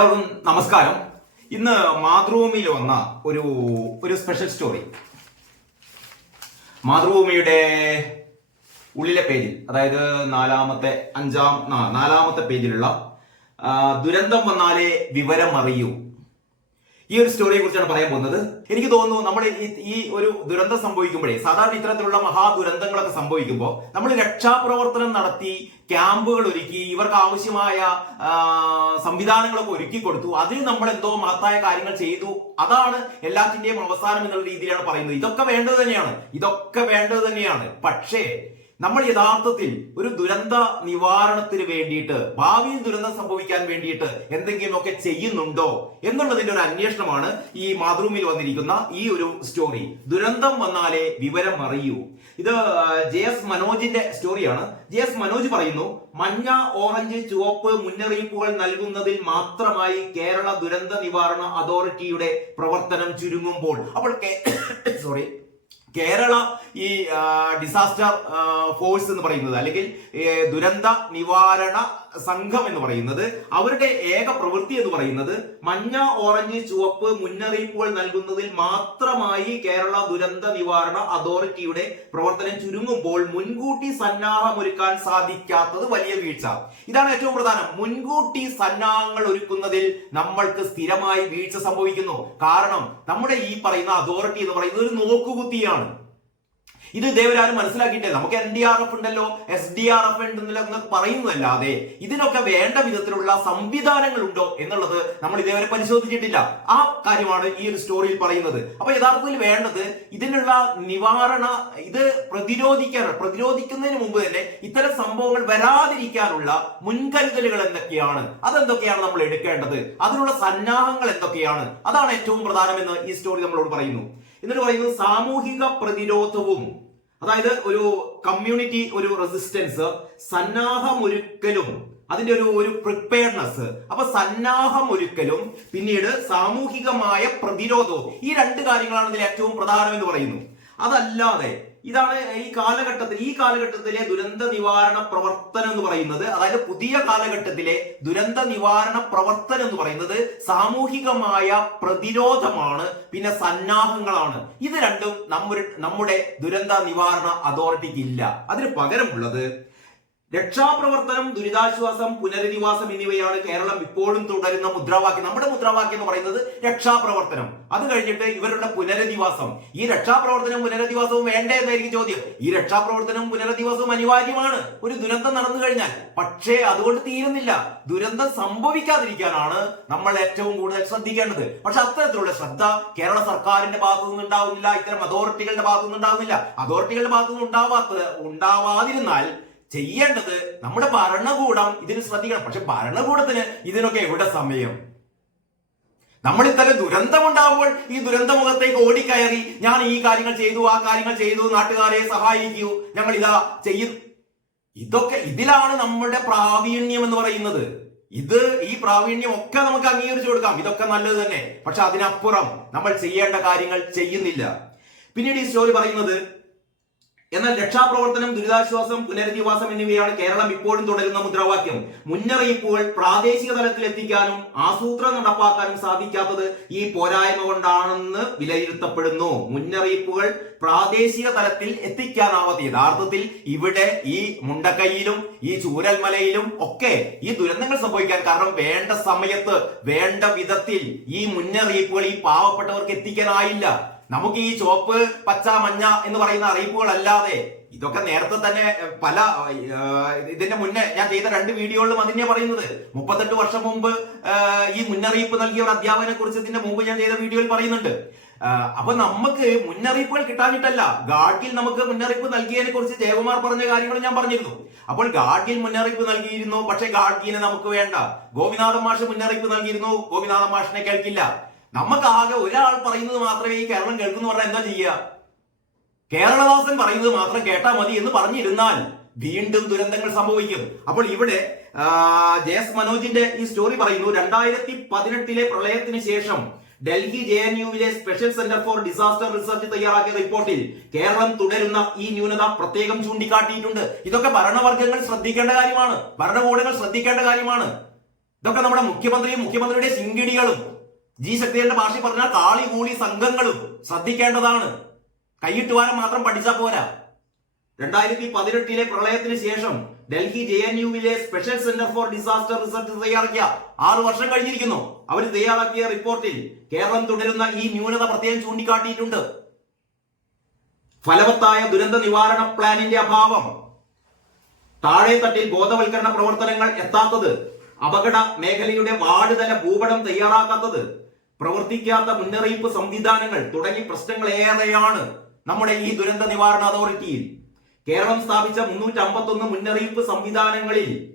എല്ലാവർക്കും നമസ്കാരം. ഇന്ന് മാതൃഭൂമിയിൽ വന്ന ഒരു ഒരു സ്പെഷ്യൽ സ്റ്റോറി മാതൃഭൂമിയുടെ ഉള്ളിലെ പേജിൽ അതായത് നാലാമത്തെ അഞ്ചാം നാലാമത്തെ പേജിലുള്ള ദുരന്തം വന്നാലേ വിവരം അറിയൂ ഈ ഒരു സ്റ്റോറിയെ കുറിച്ചാണ് പറയാൻ പോകുന്നത്. എനിക്ക് തോന്നുന്നു നമ്മൾ ഈ ഒരു ദുരന്തം സംഭവിക്കുമ്പോഴേ സാധാരണ ഇത്തരത്തിലുള്ള മഹാദുരന്തങ്ങളൊക്കെ സംഭവിക്കുമ്പോൾ നമ്മൾ രക്ഷാപ്രവർത്തനം നടത്തി ക്യാമ്പുകൾ ഒരുക്കി ഇവർക്ക് ആവശ്യമായ സംവിധാനങ്ങളൊക്കെ ഒരുക്കി കൊടുത്തു അതിൽ നമ്മൾ എന്തോ മഹത്തായ കാര്യങ്ങൾ ചെയ്തു. അതാണ് എല്ലാത്തിന്റെയും അവസാനം എന്നുള്ള രീതിയിലാണ് പറയുന്നത്. ഇതൊക്കെ വേണ്ടത് തന്നെയാണ്. ഇതൊക്കെ വേണ്ടത് തന്നെയാണ്. പക്ഷേ നമ്മൾ യഥാർത്ഥത്തിൽ ഒരു ദുരന്ത നിവാരണത്തിന് വേണ്ടിയിട്ട് ഭാവിയിൽ ദുരന്തം സംഭവിക്കാൻ വേണ്ടിയിട്ട് എന്തെങ്കിലുമൊക്കെ ചെയ്യുന്നുണ്ടോ എന്നുള്ളതിന്റെ ഒരു അന്വേഷണമാണ് ഈ മാതൃഭൂമിയിൽ വന്നിരിക്കുന്ന ഈ ഒരു സ്റ്റോറി ദുരന്തം വന്നാലേ വിവരം അറിയൂ. ഇത് ജെ എസ് മനോജിന്റെ സ്റ്റോറിയാണ് ജെ എസ് മനോജ് പറയുന്നു മഞ്ഞ ഓറഞ്ച് ചുവപ്പ് മുന്നറിയിപ്പുകൾ നൽകുന്നതിൽ മാത്രമായി കേരള ദുരന്ത നിവാരണ അതോറിറ്റിയുടെ പ്രവർത്തനം ചുരുങ്ങുമ്പോൾ അപ്പോൾ സോറി കേരള ഈ ഡിസാസ്റ്റർ ഫോഴ്സ് എന്ന് പറയുന്നത്. അല്ലെങ്കിൽ ദുരന്ത നിവാരണ സംഘം എന്ന് പറയുന്നത് അവരുടെ ഏക പ്രവൃത്തി എന്ന് പറയുന്നത് മഞ്ഞ ഓറഞ്ച് ചുവപ്പ് മുന്നറിയിപ്പുകൾ നൽകുന്നതിൽ മാത്രമായി കേരള ദുരന്ത നിവാരണ അതോറിറ്റിയുടെ പ്രവർത്തനം ചുരുങ്ങുമ്പോൾ മുൻകൂട്ടി സന്നാഹമൊരുക്കാൻ സാധിക്കാത്തത് വലിയ വീഴ്ച. ഇതാണ് ഏറ്റവും പ്രധാനം. മുൻകൂട്ടി സന്നാഹങ്ങൾ ഒരുക്കുന്നതിൽ നമ്മൾക്ക് സ്ഥിരമായി വീഴ്ച സംഭവിക്കുന്നു. കാരണം നമ്മുടെ ഈ പറയുന്ന അതോറിറ്റി എന്ന് പറയുന്നത് ഒരു നോക്കുകുത്തിയാണ്. ഇത് ഇതേവരാരും മനസ്സിലാക്കിയിട്ടില്ല നമുക്ക് എൻ ഡി ആർ എഫ് ഉണ്ടല്ലോ എസ് ഡി ആർ എഫ് എന്നൊക്കെ പറയുന്നതല്ലാതെ ഇതിനൊക്കെ വേണ്ട വിധത്തിലുള്ള സംവിധാനങ്ങൾ ഉണ്ടോ എന്നുള്ളത് നമ്മൾ ഇതേവരെ പരിശോധിച്ചിട്ടില്ല. ആ കാര്യമാണ് ഈ ഒരു സ്റ്റോറിയിൽ പറയുന്നത്. അപ്പൊ യഥാർത്ഥത്തിൽ വേണ്ടത് ഇതിനുള്ള നിവാരണ ഇത് പ്രതിരോധിക്കാൻ പ്രതിരോധിക്കുന്നതിന് മുമ്പ് തന്നെ ഇത്തരം സംഭവങ്ങൾ വരാതിരിക്കാനുള്ള മുൻകരുതലുകൾ എന്തൊക്കെയാണ്? അതെന്തൊക്കെയാണ് നമ്മൾ എടുക്കേണ്ടത്? അതിനുള്ള സന്നാഹങ്ങൾ എന്തൊക്കെയാണ്? അതാണ് ഏറ്റവും പ്രധാനമെന്ന് ഈ സ്റ്റോറി നമ്മളോട് പറയുന്നു. എന്നിട്ട് പറയുന്നത് സാമൂഹിക പ്രതിരോധവും അതായത് ഒരു കമ്മ്യൂണിറ്റി ഒരു റെസിസ്റ്റൻസ് സന്നാഹമൊരുക്കലും അതിന്റെ ഒരു ഒരു പ്രിപ്പയർനെസ് അപ്പൊ സന്നാഹമൊരുക്കലും പിന്നീട് സാമൂഹികമായ പ്രതിരോധവും ഈ രണ്ട് കാര്യങ്ങളാണ് ഇതിൽ ഏറ്റവും പ്രധാനം എന്ന് പറയുന്നു. അതല്ലാതെ ഇതാണ് ഈ കാലഘട്ടത്തിൽ ഈ കാലഘട്ടത്തിലെ ദുരന്ത നിവാരണ പ്രവർത്തനം എന്ന് പറയുന്നത്. അതായത് പുതിയ കാലഘട്ടത്തിലെ ദുരന്ത നിവാരണ പ്രവർത്തനം എന്ന് പറയുന്നത് സാമൂഹികമായ പ്രതിരോധമാണ് പിന്നെ സന്നാഹങ്ങളാണ്. ഇത് രണ്ടും നമ്മുടെ നമ്മുടെ ദുരന്ത നിവാരണ അതോറിറ്റിക്ക് ഇല്ല. അതിന് പകരമുള്ളത് രക്ഷാപ്രവർത്തനം ദുരിതാശ്വാസം പുനരധിവാസം എന്നിവയാണ് കേരളം ഇപ്പോഴും തുടരുന്ന മുദ്രാവാക്യം. നമ്മുടെ മുദ്രാവാക്യം എന്ന് പറയുന്നത് രക്ഷാപ്രവർത്തനം. അത് കഴിഞ്ഞിട്ട് ഇവരുടെ പുനരധിവാസം. ഈ രക്ഷാപ്രവർത്തനവും പുനരധിവാസവും വേണ്ടേ എന്നായിരിക്കും ചോദ്യം. ഈ രക്ഷാപ്രവർത്തനവും പുനരധിവാസവും അനിവാര്യമാണ്. ഒരു ദുരന്തം നടന്നു കഴിഞ്ഞാൽ. പക്ഷേ അതുകൊണ്ട് തീരുന്നില്ല. ദുരന്തം സംഭവിക്കാതിരിക്കാനാണ് നമ്മൾ ഏറ്റവും കൂടുതൽ ശ്രദ്ധിക്കേണ്ടത്. പക്ഷെ അത്തരത്തിലുള്ള ശ്രദ്ധ കേരള സർക്കാരിന്റെ ഭാഗത്തു നിന്ന് ഉണ്ടാവുന്നില്ല. ഇത്തരം അതോറിറ്റികളുടെ ഭാഗത്തു നിന്ന് ഉണ്ടാവുന്നില്ല. അതോറിറ്റികളുടെ ഭാഗത്തു നിന്ന് ഉണ്ടാവാത്ത ഉണ്ടാവാതിരുന്നാൽ ചെയ്യേണ്ടത് നമ്മുടെ ഭരണകൂടം ഇതിന് ശ്രദ്ധിക്കണം. പക്ഷെ ഭരണകൂടത്തിന് ഇതിനൊക്കെ എവിടെ സമയം? നമ്മൾ ഇത്തരം ദുരന്തം ഉണ്ടാകുമ്പോൾ ഈ ദുരന്ത മുഖത്തേക്ക് ഓടിക്കയറി ഞാൻ ഈ കാര്യങ്ങൾ ചെയ്തു ആ കാര്യങ്ങൾ ചെയ്തു നാട്ടുകാരെ സഹായിക്കൂ ഞങ്ങൾ ഇതാ ചെയ്യും. ഇതൊക്കെ ഇതിലാണ് നമ്മുടെ പ്രാവീണ്യം എന്ന് പറയുന്നത്. ഇത് ഈ പ്രാവീണ്യം ഒക്കെ നമുക്ക് അംഗീകരിച്ചു കൊടുക്കാം. ഇതൊക്കെ നല്ലത് തന്നെ. പക്ഷെ അതിനപ്പുറം നമ്മൾ ചെയ്യേണ്ട കാര്യങ്ങൾ ചെയ്യുന്നില്ല. പിന്നീട് ഈ സ്റ്റോറി പറയുന്നത് എന്നാൽ രക്ഷാപ്രവർത്തനം ദുരിതാശ്വാസം പുനരധിവാസം എന്നിവയാണ് കേരളം ഇപ്പോഴും തുടരുന്ന മുദ്രാവാക്യം. മുന്നറിയിപ്പുകൾ പ്രാദേശിക തലത്തിൽ എത്തിക്കാനും ആസൂത്രണം നടപ്പാക്കാനും സാധിക്കാത്തത് ഈ പോരായ്മ കൊണ്ടാണെന്ന് വിലയിരുത്തപ്പെടുന്നു. മുന്നറിയിപ്പുകൾ പ്രാദേശിക തലത്തിൽ എത്തിക്കാനാവാത്ത യഥാർത്ഥത്തിൽ ഇവിടെ ഈ മുണ്ടക്കൈയിലും ഈ ചൂരൽമലയിലും ഒക്കെ ഈ ദുരന്തങ്ങൾ സംഭവിക്കാൻ കാരണം വേണ്ട സമയത്ത് വേണ്ട വിധത്തിൽ ഈ മുന്നറിയിപ്പുകൾ ഈ പാവപ്പെട്ടവർക്ക് എത്തിക്കാനായില്ല. നമുക്ക് ഈ ചുവപ്പ് പച്ച മഞ്ഞ എന്ന് പറയുന്ന അറിയിപ്പുകൾ അല്ലാതെ ഇതൊക്കെ നേരത്തെ തന്നെ പല ഇതിന്റെ മുന്നേ ഞാൻ ചെയ്ത രണ്ട് വീഡിയോകളിലും അതിനെ പറയുന്നത്. മുപ്പത്തെട്ട് വർഷം മുമ്പ് ഈ മുന്നറിയിപ്പ് നൽകിയ ഒരു അധ്യാപനെ കുറിച്ച് ഇതിന്റെ മുമ്പ് ഞാൻ ചെയ്ത വീഡിയോയിൽ പറയുന്നുണ്ട്. അപ്പൊ നമുക്ക് മുന്നറിയിപ്പുകൾ കിട്ടാഞ്ഞിട്ടല്ല ഗാഡ്ഗിൽ നമുക്ക് മുന്നറിയിപ്പ് നൽകിയതിനെ കുറിച്ച് ജയകുമാർ പറഞ്ഞ കാര്യങ്ങൾ ഞാൻ പറഞ്ഞിരുന്നു. അപ്പോൾ ഗാഡ്ഗിൽ മുന്നറിയിപ്പ് നൽകിയിരുന്നു പക്ഷെ ഗാഡ്ഗിനെ നമുക്ക് വേണ്ട. ഗോപിനാഥ മാഷ് മുന്നറിയിപ്പ് നൽകിയിരുന്നു ഗോപിനാഥ മാഷിനെ കേൾക്കില്ല. നമുക്ക് ആകെ ഒരാൾ പറയുന്നത് മാത്രമേ ഈ കേരളം കേൾക്കുന്നു പറഞ്ഞാൽ എന്താ ചെയ്യുക? കേരളവാസൻ പറയുന്നത് മാത്രം കേട്ടാൽ മതി എന്ന് പറഞ്ഞിരുന്നാൽ വീണ്ടും ദുരന്തങ്ങൾ സംഭവിക്കും. അപ്പോൾ ഇവിടെ ജയസ് മനോജിന്റെ ഈ സ്റ്റോറി പറയുന്നു. രണ്ടായിരത്തി പതിനെട്ടിലെ പ്രളയത്തിന് ശേഷം Delhi J N യുവിലെ special centre for disaster research തയ്യാറാക്കിയ റിപ്പോർട്ടിൽ കേരളം തുടരുന്ന ഈ ന്യൂനത പ്രത്യേകം ചൂണ്ടിക്കാട്ടിയിട്ടുണ്ട്. ഇതൊക്കെ ഭരണവർഗങ്ങൾ ശ്രദ്ധിക്കേണ്ട കാര്യമാണ്. ഭരണകൂടങ്ങൾ ശ്രദ്ധിക്കേണ്ട കാര്യമാണ്. ഇതൊക്കെ നമ്മുടെ മുഖ്യമന്ത്രിയും മുഖ്യമന്ത്രിയുടെ ശിങ്കിടികളും ജി ശക്തിയുടെ ഭാഷ പറഞ്ഞാൽ താളി കൂളി സംഘങ്ങളും ശ്രദ്ധിക്കേണ്ടതാണ്. കൈയിട്ടുവാരം മാത്രം പഠിച്ചാൽ പോരാ. രണ്ടായിരത്തി പതിനെട്ടിലെ പ്രളയത്തിന് ശേഷം Delhi J N യുവിലെ special centre for disaster research തയ്യാറാക്കിയ ആറു വർഷം കഴിഞ്ഞിരിക്കുന്നു. അവർ തയ്യാറാക്കിയ റിപ്പോർട്ടിൽ കേരളം തുടരുന്ന ഈ ന്യൂനത പ്രത്യേകം ചൂണ്ടിക്കാട്ടിയിട്ടുണ്ട്. ഫലവത്തായ ദുരന്ത നിവാരണ പ്ലാനിന്റെ അഭാവം. താഴെ തട്ടിൽ ബോധവൽക്കരണ പ്രവർത്തനങ്ങൾ എത്താത്തത്. അപകട മേഖലയുടെ വാർഡ് തല ഭൂപടം തയ്യാറാക്കാത്തത്. പ്രവർത്തിക്കാത്ത മുന്നറിയിപ്പ് സംവിധാനങ്ങൾ തുടങ്ങി പ്രശ്നങ്ങൾ ഏറെയാണ് നമ്മുടെ ഈ ദുരന്ത നിവാരണ അതോറിറ്റിയിൽ. കേരളം സ്ഥാപിച്ച മുന്നൂറ്റി അമ്പത്തൊന്ന് മുന്നറിയിപ്പ് സംവിധാനങ്ങളിൽ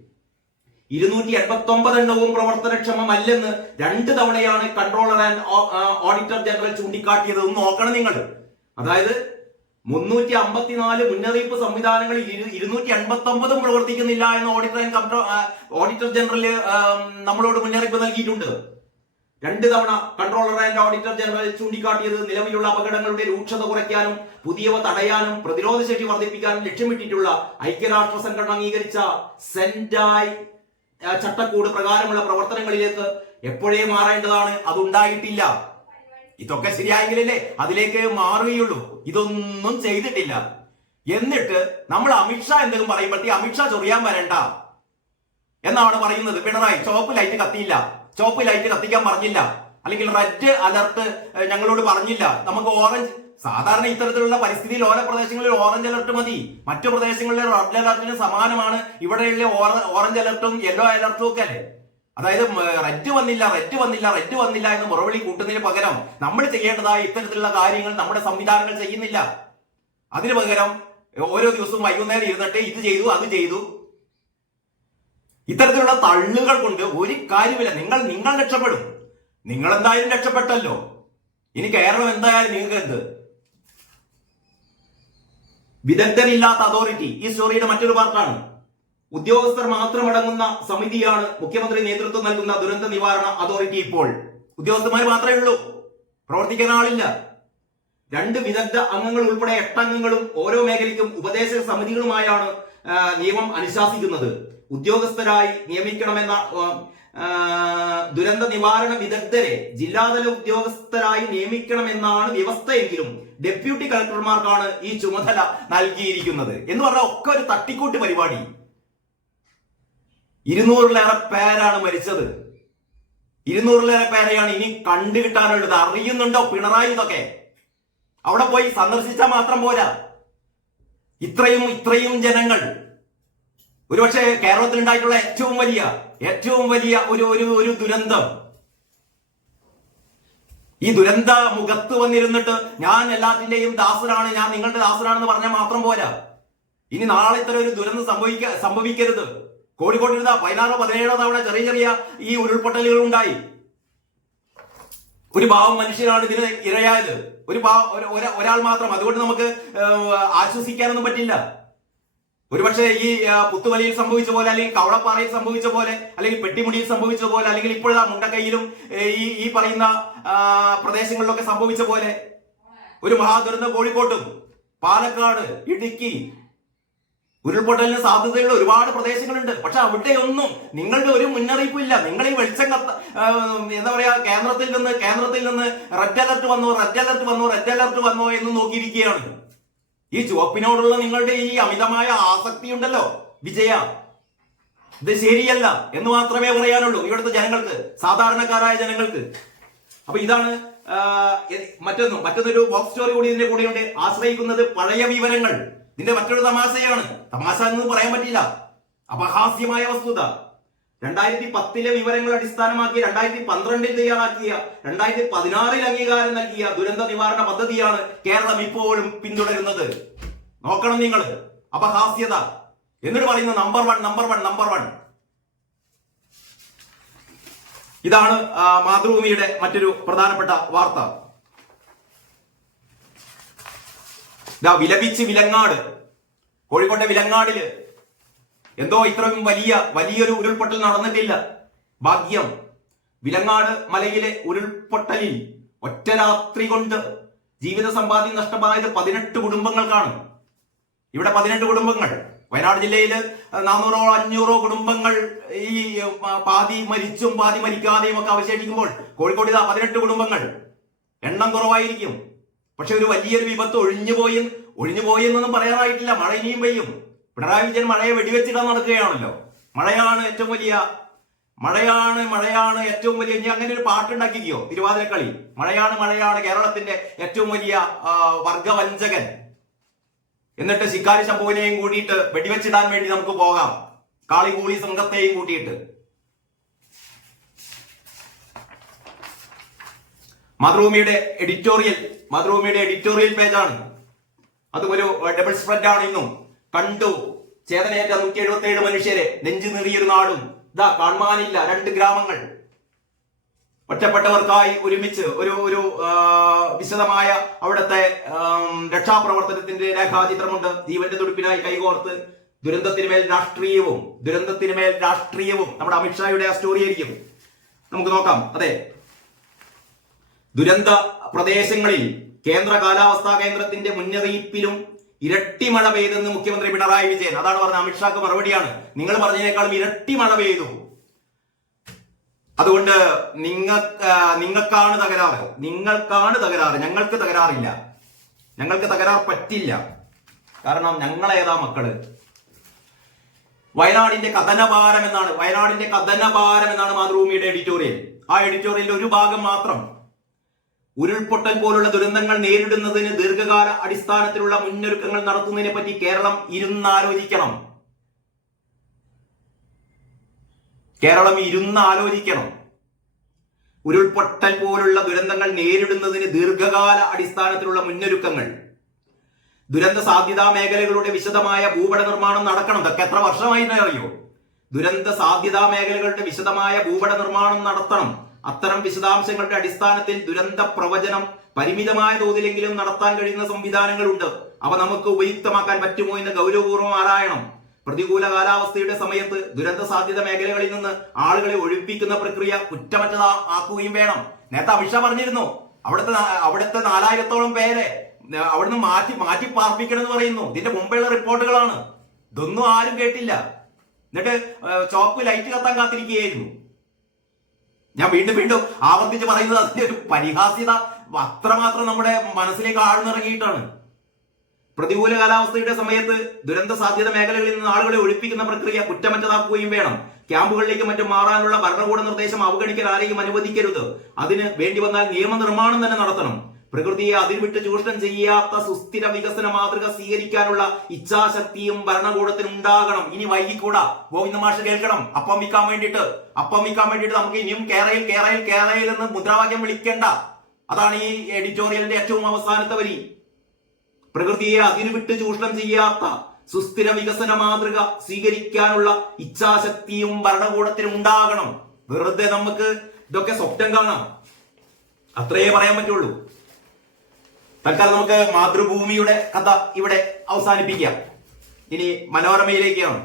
ഇരുന്നൂറ്റി എൺപത്തി ഒമ്പത് എണ്ണവും പ്രവർത്തനക്ഷമമല്ലെന്ന് രണ്ട് തവണയാണ് കൺട്രോളർ ആൻഡ് ഓഡിറ്റർ ജനറൽ ചൂണ്ടിക്കാട്ടിയത് എന്ന് നോക്കണം നിങ്ങൾ. അതായത് മുന്നൂറ്റി അമ്പത്തിനാല് മുന്നറിയിപ്പ് സംവിധാനങ്ങളിൽ ഇരു- ഇരുന്നൂറ്റി എൺപത്തി ഒമ്പതും പ്രവർത്തിക്കുന്നില്ല എന്ന് ഓഡിറ്റർ ആൻഡ് ഓഡിറ്റർ ജനറൽ നമ്മളോട് മുന്നറിയിപ്പ് നൽകിയിട്ടുണ്ട്. രണ്ട് തവണ കൺട്രോളർ ആൻഡ് ഓഡിറ്റർ ജനറൽ ചൂണ്ടിക്കാട്ടിയത് നിലവിലുള്ള അപകടങ്ങളുടെ രൂക്ഷത കുറയ്ക്കാനും പുതിയവ തടയാനും പ്രതിരോധ ശേഷി വർദ്ധിപ്പിക്കാനും ലക്ഷ്യമിട്ടിട്ടുള്ള ഐക്യരാഷ്ട്ര സംഘടന അംഗീകരിച്ച സെൻഡായ് ചട്ടക്കൂട് പ്രകാരമുള്ള പ്രവർത്തനങ്ങളിലേക്ക് എപ്പോഴേ മാറേണ്ടതാണ് അതുണ്ടായിട്ടില്ല. ഇതൊക്കെ ശരിയായെങ്കിലല്ലേ അതിലേക്ക് മാറുകയുള്ളൂ. ഇതൊന്നും ചെയ്തിട്ടില്ല. എന്നിട്ട് നമ്മൾ അമിത്ഷാ എന്തെങ്കിലും പറയുമ്പോഴത്തേ അമിത്ഷാ ചൊറിയാൻ വരണ്ട. എന്നാണ് പറയുന്നത് പിണറായി. ചോപ്പ് ലൈറ്റ് കത്തിയില്ല. ചുവപ്പ് ലൈറ്റ് കത്തിക്കാൻ പറഞ്ഞില്ല. അല്ലെങ്കിൽ റെഡ് അലർട്ട് ഞങ്ങളോട് പറഞ്ഞില്ല. നമുക്ക് ഓറഞ്ച് സാധാരണ ഇത്തരത്തിലുള്ള പരിസ്ഥിതിയിൽ ഓരോ പ്രദേശങ്ങളിൽ ഓറഞ്ച് അലർട്ട് മതി. മറ്റു പ്രദേശങ്ങളിലെ റെഡ് അലർട്ടിന് സമാനമാണ്. ഇവിടെയുള്ള ഓറഞ്ച് അലർട്ടും യെല്ലോ അലർട്ടും ഒക്കെ അല്ലേ? അതായത് റെഡ് വന്നില്ല റെഡ് വന്നില്ല റെഡ് വന്നില്ല എന്ന് മുറവിളി കൂട്ടുന്നതിന് പകരം നമ്മൾ ചെയ്യേണ്ടതായ ഇത്തരത്തിലുള്ള കാര്യങ്ങൾ നമ്മുടെ സംവിധാനങ്ങൾ ചെയ്യുന്നില്ല. അതിനു പകരം ഓരോ ദിവസവും വൈകുന്നേരം ഇരുന്നിട്ട് ഇത് ചെയ്തു അത് ചെയ്തു. ഇത്തരത്തിലുള്ള തള്ളുകൾ കൊണ്ട് ഒരു കാര്യമില്ല നിങ്ങൾ നിങ്ങൾ രക്ഷപ്പെടും. നിങ്ങൾ എന്തായാലും രക്ഷപ്പെട്ടല്ലോ. ഇനി കേരളം എന്തായാലും നിങ്ങൾക്ക് എന്ത് വിദഗ്ധരില്ലാത്ത അതോറിറ്റി. ഈ സ്റ്റോറിയുടെ മറ്റൊരു പാർട്ടാണ്. ഉദ്യോഗസ്ഥർ മാത്രമടങ്ങുന്ന സമിതിയാണ് മുഖ്യമന്ത്രി നേതൃത്വം നൽകുന്ന ദുരന്ത നിവാരണ അതോറിറ്റി ഇപ്പോൾ. ഉദ്യോഗസ്ഥന്മാർ മാത്രമേ ഉള്ളൂ. പ്രവർത്തിക്കാൻ ആളില്ല. രണ്ട് വിദഗ്ധ അംഗങ്ങൾ ഉൾപ്പെടെ എട്ടംഗങ്ങളും ഓരോ മേഖലയ്ക്കും ഉപദേശക സമിതികളുമായാണ് നിയമം അനുശാസിക്കുന്നത്. ഉദ്യോഗസ്ഥരായി നിയമിക്കണമെന്ന ദുരന്ത നിവാരണ വിദഗ്ധരെ ജില്ലാതല ഉദ്യോഗസ്ഥരായി നിയമിക്കണമെന്നാണ് വ്യവസ്ഥയെങ്കിലും ഡെപ്യൂട്ടി കളക്ടർമാർക്കാണ് ഈ ചുമതല നൽകിയിരിക്കുന്നത്. എന്ന് പറഞ്ഞാൽ ഒക്കെ ഒരു തട്ടിക്കൂട്ട് പരിപാടി. ഇരുന്നൂറിലേറെ പേരാണ് മരിച്ചത്. ഇരുന്നൂറിലേറെ പേരെയാണ് ഇനി കണ്ടു കിട്ടാനുള്ളത്. അറിയുന്നുണ്ടോ? പിണറായി ഇതൊക്കെ? അവിടെ പോയി സന്ദർശിച്ചാൽ മാത്രം പോരാ. ഇത്രയും ഇത്രയും ജനങ്ങൾ ഒരുപക്ഷെ കേരളത്തിൽ ഉണ്ടായിട്ടുള്ള ഏറ്റവും വലിയ ഏറ്റവും വലിയ ഒരു ഒരു ഒരു ദുരന്തം. ഈ ദുരന്ത മുഖത്ത് വന്നിരുന്നിട്ട് ഞാൻ എല്ലാത്തിന്റെയും ദാസനാണ് ഞാൻ നിങ്ങളുടെ ദാസനാണെന്ന് പറഞ്ഞാൽ മാത്രം പോരാ. ഇനി നാളെ ഇത്ര ഒരു ദുരന്തം സംഭവിക്ക സംഭവിക്കരുത്. കോഴിക്കോട് ഇരുന്ന പതിനാറോ പതിനേഴോ തവണ ചെറിയ ചെറിയ ഈ ഉരുൾപൊട്ടലുകൾ ഉണ്ടായി. ഒരു പാവം മനുഷ്യനാണ് ഇതിന് ഇരയായത്. ഒരു ഒരാൾ മാത്രം. അതുകൊണ്ട് നമുക്ക് ആശ്വസിക്കാനൊന്നും പറ്റില്ല. ഒരുപക്ഷെ ഈ പുത്തുവലിയിൽ സംഭവിച്ച പോലെ അല്ലെങ്കിൽ കവളപ്പാറയിൽ സംഭവിച്ച പോലെ അല്ലെങ്കിൽ പെട്ടിമുടിയിൽ സംഭവിച്ച പോലെ അല്ലെങ്കിൽ ഇപ്പോഴാ മുണ്ടക്കൈയിലും ഈ ഈ പറയുന്ന പ്രദേശങ്ങളിലൊക്കെ സംഭവിച്ച പോലെ ഒരു മഹാദുരന്തം കോഴിക്കോട്ടും പാലക്കാട് ഇടുക്കി ഉരുൾപൊട്ടലിന് സാധ്യതയുള്ള ഒരുപാട് പ്രദേശങ്ങളുണ്ട്. പക്ഷെ അവിടെയൊന്നും നിങ്ങളുടെ ഒരു മുന്നറിയിപ്പും ഇല്ല. നിങ്ങൾ ഈ വെളിച്ചം കത്ത എന്താ പറയാ കേന്ദ്രത്തിൽ നിന്ന് കേന്ദ്രത്തിൽ നിന്ന് റെഡ് അലർട്ട് വന്നു റെഡ് അലർട്ട് വന്നു റെഡ് അലർട്ട് വന്നു എന്ന് നോക്കിയിരിക്കുകയാണ്. ഈ ചുവപ്പിനോടുള്ള നിങ്ങളുടെ ഈ അമിതമായ ആസക്തി ഉണ്ടല്ലോ വിജയ. ഇത് ശരിയല്ല എന്ന് മാത്രമേ പറയാനുള്ളൂ ഇവിടുത്തെ ജനങ്ങൾക്ക് സാധാരണക്കാരായ ജനങ്ങൾക്ക്. അപ്പൊ ഇതാണ് മറ്റൊന്നും മറ്റൊന്നൊരു ബോക്സ് സ്റ്റോറി കൂടി ഇതിന്റെ കൂടെയുണ്ട്. ആശ്രയിക്കുന്നത് പഴയ വിവരങ്ങൾ. ഇതിന്റെ മറ്റൊരു തമാശയാണ്. തമാശ എന്ന് പറയാൻ പറ്റില്ല അപഹാസ്യമായ വസ്തുത. രണ്ടായിരത്തി പത്തിലെ വിവരങ്ങൾ അടിസ്ഥാനമാക്കി രണ്ടായിരത്തി പന്ത്രണ്ടിൽ തയ്യാറാക്കിയ രണ്ടായിരത്തി പതിനാറിൽ അംഗീകാരം നൽകിയ ദുരന്ത നിവാരണ പദ്ധതിയാണ് കേരളം ഇപ്പോഴും പിന്തുടരുന്നത്. നോക്കണം നിങ്ങൾ. അപഹാസ്യത. എന്നിട്ട് പറയുന്നത് number one number one number one ഇതാണ് മാതൃഭൂമിയുടെ മറ്റൊരു പ്രധാനപ്പെട്ട വാർത്ത. വിലപിച്ച് വിലങ്ങാട്. കോഴിക്കോട്ടെ വിലങ്ങാടിൽ എന്തോ ഇത്രയും വലിയ വലിയൊരു ഉരുൾപൊട്ടൽ നടന്നിട്ടില്ല. ഭാഗ്യം. വിലങ്ങാട് മലയിലെ ഉരുൾപൊട്ടലിൽ ഒറ്റ രാത്രി കൊണ്ട് ജീവിത സമ്പാദ്യം നഷ്ടമായത് പതിനെട്ട് കുടുംബങ്ങൾക്കാണ്. ഇവിടെ പതിനെട്ട് കുടുംബങ്ങൾ. വയനാട് ജില്ലയിൽ നാനൂറോ അഞ്ഞൂറോ കുടുംബങ്ങൾ ഈ പാതി മരിച്ചും പാതി മരിക്കാതെയും ഒക്കെ അവശേഷിക്കുമ്പോൾ കോഴിക്കോട് ഇതാ പതിനെട്ട് കുടുംബങ്ങൾ. എണ്ണം കുറവായിരിക്കും. പക്ഷെ ഒരു വലിയൊരു വിപത്ത് ഒഴിഞ്ഞുപോയി ഒഴിഞ്ഞുപോയി എന്നൊന്നും പറയാറായിട്ടില്ല മഴ ഇനിയും പെയ്യും. പിണറായി വിജയൻ മഴയെ വെടിവെച്ചിടാൻ നടക്കുകയാണല്ലോ. മഴയാണ് ഏറ്റവും വലിയ മഴയാണ് മഴയാണ് ഏറ്റവും വലിയ. ഇനി അങ്ങനെ ഒരു പാട്ടുണ്ടാക്കിക്കോ തിരുവാതിരക്കളി. മഴയാണ് മഴയാണ് കേരളത്തിന്റെ ഏറ്റവും വലിയ വർഗവഞ്ചകൻ. എന്നിട്ട് ശിക്കാരി ശംഭുവിനെയും കൂടിയിട്ട് വെടിവെച്ചിടാൻ വേണ്ടി നമുക്ക് പോകാം. കാളികൂളി സംഘത്തെയും കൂട്ടിയിട്ട്. മാതൃഭൂമിയുടെ എഡിറ്റോറിയൽ മാതൃഭൂമിയുടെ എഡിറ്റോറിയൽ പേജാണ്. അതും ഒരു ഡബിൾ സ്പ്രെഡ് ആണ് ഇന്നും. കണ്ടു. ചേതനയേറ്റ നൂറ്റി എഴുപത്തി ഏഴ് മനുഷ്യരെ നെഞ്ചു നിറിയൊരു നാടും. ഇതാ കാണാനില്ല രണ്ട് ഗ്രാമങ്ങൾ. ഒറ്റപ്പെട്ടവർക്കായി ഒരുമിച്ച് ഒരു ഒരു വിശദമായ അവിടുത്തെ രക്ഷാപ്രവർത്തനത്തിന്റെ രേഖാചിത്രമുണ്ട്. ജീവന്റെ തുടിപ്പിനായി കൈകോർത്ത് ദുരന്തത്തിനുമേൽ രാഷ്ട്രീയവും ദുരന്തത്തിനുമേൽ രാഷ്ട്രീയവും. നമ്മുടെ അമിത്ഷായുടെ ആ സ്റ്റോറി ആയിരിക്കും. നമുക്ക് നോക്കാം. അതെ. ദുരന്ത പ്രദേശങ്ങളിൽ കേന്ദ്ര കാലാവസ്ഥാ കേന്ദ്രത്തിന്റെ മുന്നറിയിപ്പിലും ഇരട്ടി മഴ പെയ്തെന്ന് മുഖ്യമന്ത്രി പിണറായി വിജയൻ. അതാണ് പറഞ്ഞ അമിത്ഷാക്ക് മറുപടിയാണ്. നിങ്ങൾ പറഞ്ഞതിനേക്കാളും ഇരട്ടി മഴ പെയ്തു. അതുകൊണ്ട് നിങ്ങൾ നിങ്ങൾക്കാണ് തകരാറ്. നിങ്ങൾക്കാണ് തകരാറ്. ഞങ്ങൾക്ക് തകരാറില്ല. ഞങ്ങൾക്ക് തകരാർ പറ്റില്ല. കാരണം ഞങ്ങളേതാ മക്കൾ? വയനാടിന്റെ കഥനഭാരം എന്നാണ് വയനാടിന്റെ കഥനഭാരം എന്നാണ് മാതൃഭൂമിയുടെ എഡിറ്റോറിയൽ ആ എഡിറ്റോറിയലിന്റെ ഒരു ഭാഗം മാത്രം ഉരുൾപൊട്ടൽ പോലുള്ള ദുരന്തങ്ങൾ നേരിടുന്നതിന് ദീർഘകാല അടിസ്ഥാനത്തിലുള്ള മുന്നൊരുക്കങ്ങൾ നടത്തുന്നതിനെ പറ്റി കേരളം ഇരുന്നാലോചിക്കണം. കേരളം ഇരുന്ന് ആലോചിക്കണം ഉരുൾപൊട്ടൽ പോലുള്ള ദുരന്തങ്ങൾ നേരിടുന്നതിന് ദീർഘകാല അടിസ്ഥാനത്തിലുള്ള മുന്നൊരുക്കങ്ങൾ. ദുരന്ത സാധ്യതാ മേഖലകളുടെ വിശദമായ ഭൂപട നിർമ്മാണം നടക്കണം. ഇതൊക്കെ എത്ര വർഷമായി അറിയോ ദുരന്ത സാധ്യതാ മേഖലകളുടെ വിശദമായ ഭൂപട നിർമ്മാണം നടത്തണം. അത്തരം വിശദാംശങ്ങളുടെ അടിസ്ഥാനത്തിൽ ദുരന്ത പ്രവചനം പരിമിതമായ തോതിലെങ്കിലും നടത്താൻ കഴിയുന്ന സംവിധാനങ്ങളുണ്ട്. അവ നമുക്ക് ഉപയുക്തമാക്കാൻ പറ്റുമോ എന്ന് ഗൗരവപൂർവം ആരായണം. പ്രതികൂല കാലാവസ്ഥയുടെ സമയത്ത് ദുരന്ത സാധ്യത മേഖലകളിൽ നിന്ന് ആളുകളെ ഒഴിപ്പിക്കുന്ന പ്രക്രിയ കുറ്റമറ്റതാ ആക്കുകയും വേണം. നേരത്തെ അമിഷ പറഞ്ഞിരുന്നു അവിടുത്തെ അവിടുത്തെ നാലായിരത്തോളം പേരെ അവിടുന്ന് മാറ്റി മാറ്റി പാർപ്പിക്കണമെന്ന് പറയുന്നു. ഇതിന്റെ മുമ്പുള്ള റിപ്പോർട്ടുകളാണ്. ഇതൊന്നും ആരും കേട്ടില്ല. എന്നിട്ട് ചോപ്പ് ലൈറ്റ് കത്താൻ കാത്തിരിക്കുകയായിരുന്നു. ഞാൻ വീണ്ടും വീണ്ടും ആവർത്തിച്ച് പറയുന്നത് അതിന്റെ ഒരു പരിഹാസ്യത അത്രമാത്രം നമ്മുടെ മനസ്സിലേക്ക് ആഴ്ന്നിറങ്ങിയിട്ടാണ്. പ്രതികൂല കാലാവസ്ഥയുടെ സമയത്ത് ദുരന്ത സാധ്യത മേഖലകളിൽ നിന്ന് ആളുകളെ ഒഴിപ്പിക്കുന്ന പ്രക്രിയ കുറ്റമറ്റതാക്കുകയും വേണം. ക്യാമ്പുകളിലേക്ക് മറ്റും മാറാനുള്ള ഭരണകൂട നിർദ്ദേശം അവഗണിക്കാൻ ആരെയും അനുവദിക്കരുത്. അതിന് വേണ്ടി വന്നാൽ നിയമനിർമ്മാണം തന്നെ നടത്തണം. പ്രകൃതിയെ അതിർവിട്ട് ചൂഷണം ചെയ്യാത്ത സുസ്ഥിര വികസന മാതൃക സ്വീകരിക്കാനുള്ള ഇച്ഛാശക്തിയും ഭരണകൂടത്തിന് ഉണ്ടാകണം. ഇനി വൈകിക്കൂടാ. ഗോവിന്ദ മാഷ് കേൾക്കണം. അപ്പം വിൽക്കാൻ വേണ്ടിയിട്ട്. അപ്പം വിൽക്കാൻ വേണ്ടിയിട്ട് നമുക്ക് ഇനിയും കേരയിൽ കേരയിൽ കേരയിൽ എന്ന് മുദ്രാവാക്യം വിളിക്കേണ്ട. അതാണ് ഈ എഡിറ്റോറിയലിന്റെ ഏറ്റവും അവസാനത്തെ വരി. പ്രകൃതിയെ അതിരുവിട്ട് ചൂഷണം ചെയ്യാത്ത സുസ്ഥിര വികസന മാതൃക സ്വീകരിക്കാനുള്ള ഇച്ഛാശക്തിയും ഭരണകൂടത്തിനും ഉണ്ടാകണം. വെറുതെ നമുക്ക് ഇതൊക്കെ സ്വപ്നം കാണാം. അത്രയേ പറയാൻ പറ്റുള്ളൂ. തൽക്കാലം നമുക്ക് മാതൃഭൂമിയുടെ കഥ ഇവിടെ അവസാനിപ്പിക്കാം. ഇനി മനോരമയിലേക്കാണ്